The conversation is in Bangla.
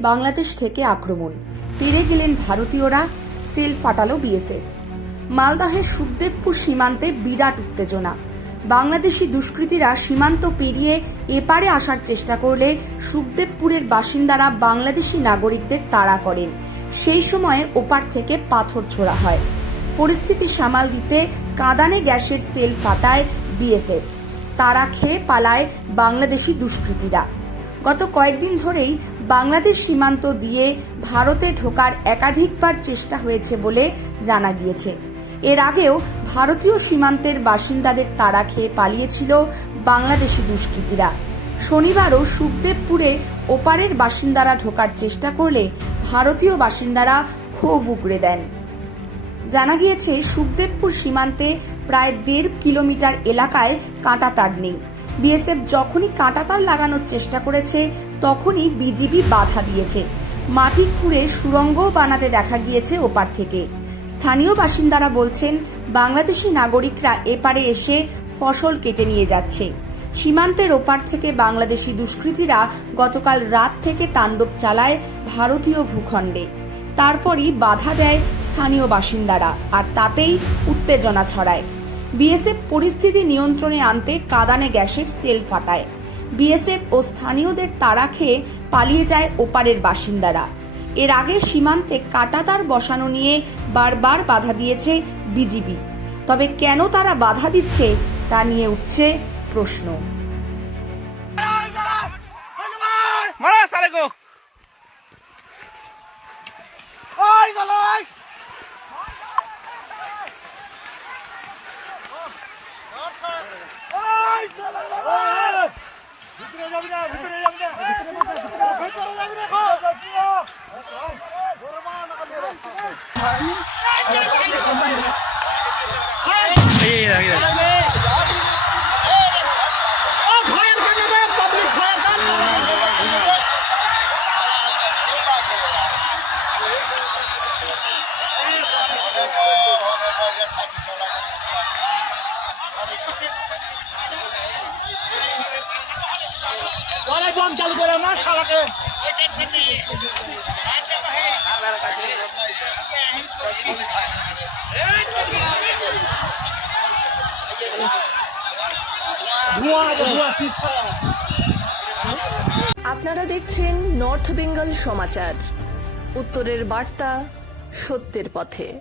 বাংলাদেশ থেকে আক্রমণ। তীরে গেলেন ভারতীয়রা, সেল ফাটালো বিএসএফ। মালদহের সুখদেবপুর সীমান্তে বিরাট উত্তেজনা। বাংলাদেশি দুষ্কৃতীরা সীমান্ত পেরিয়ে এপারে আসার চেষ্টা করলে সুখদেবপুরের বাসিন্দারা বাংলাদেশি নাগরিকদের তাড়া করেন। সেই সময়ে ওপার থেকে পাথর ছোড়া হয়। পরিস্থিতি সামাল দিতে কাঁদানে গ্যাসের সেল ফাটায় বিএসএফ। তারা খেয়ে পালায় বাংলাদেশি দুষ্কৃতীরা। গত কয়েকদিন ধরেই বাংলাদেশ সীমান্ত দিয়ে ভারতে ঢোকার একাধিকবার চেষ্টা হয়েছে বলে জানা গিয়েছে। এর আগেও ভারতীয় সীমান্তের বাসিন্দাদের তাড়া খেয়ে পালিয়েছিল বাংলাদেশি দুষ্কৃতীরা। শনিবারও সুখদেবপুরে ওপারের বাসিন্দারা ঢোকার চেষ্টা করলে ভারতীয় বাসিন্দারা ক্ষোভ উগড়ে দেন। জানা গিয়েছে, সুখদেবপুর সীমান্তে প্রায় দেড় কিলোমিটার এলাকায় কাঁটাতার নেই। বিএসএফ যখনই কাঁটাতার লাগানোর চেষ্টা করেছে, তখনই বিজিবি বাধা দিয়েছে। মাটি খুঁড়ে সুরঙ্গও বানাতে দেখা গিয়েছে ওপার থেকে। স্থানীয় বাসিন্দারা বলছেন, বাংলাদেশি নাগরিকরা এপারে এসে ফসল কেটে নিয়ে যাচ্ছে। সীমান্তের ওপার থেকে বাংলাদেশি দুষ্কৃতীরা গতকাল রাত থেকে তাণ্ডব চালায় ভারতীয় ভূখণ্ডে। তারপরই বাধা দেয় স্থানীয় বাসিন্দারা, আর তাতেই উত্তেজনা ছড়ায়। বিএসএফ পরিস্থিতি নিয়ন্ত্রণে আনতে কাদানে গ্যাসের সেল ফাটায়। বিএসএফ ও স্থানীয়দের তাড়া খেয়ে পালিয়ে যায় ওপারের বাসিন্দারা। এর আগে সীমান্তে কাটাতার বসানো নিয়ে বারবার বাধা দিয়েছে বিজিবি। তবে কেন তারা বাধা দিচ্ছে, তা নিয়ে উঠছে প্রশ্ন। ওই বম চালু করে ধোঁয়া ধোঁয়া আপনারা দেখছেন নর্থ বেঙ্গল সমাচার। উত্তরের বার্তা সত্যের পথে।